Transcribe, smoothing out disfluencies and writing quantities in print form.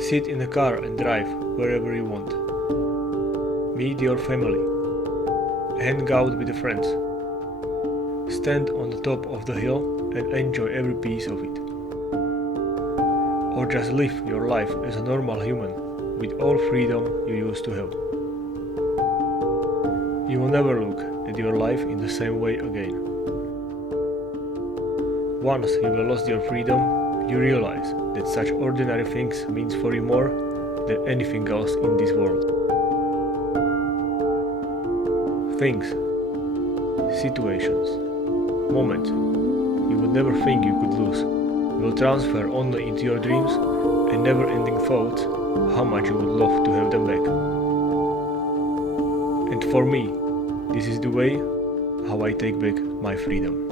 Sit in a car and drive wherever you want. Meet your family. Hang out with friends. Stand on the top of the hill and enjoy every piece of it. Or just live your life as a normal human with all freedom you used to have. You will never look at your life in the same way again. Once you will lose your freedom, you realize that such ordinary things means for you more than anything else in this world. Things, situations, moments you would never think you could lose will transfer only into your dreams and never-ending thoughts how much you would love to have them back. And for me, this is the way how I take back my freedom.